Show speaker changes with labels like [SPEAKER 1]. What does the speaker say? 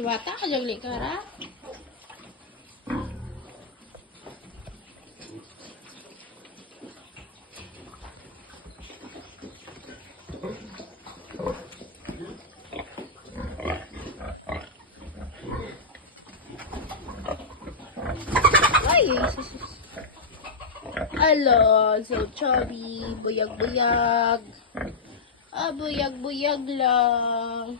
[SPEAKER 1] Iwata ka jagli ka ra. Ay, sus. Hello, so chubby, buyag-buyag. Ah, buyag-buyag lang.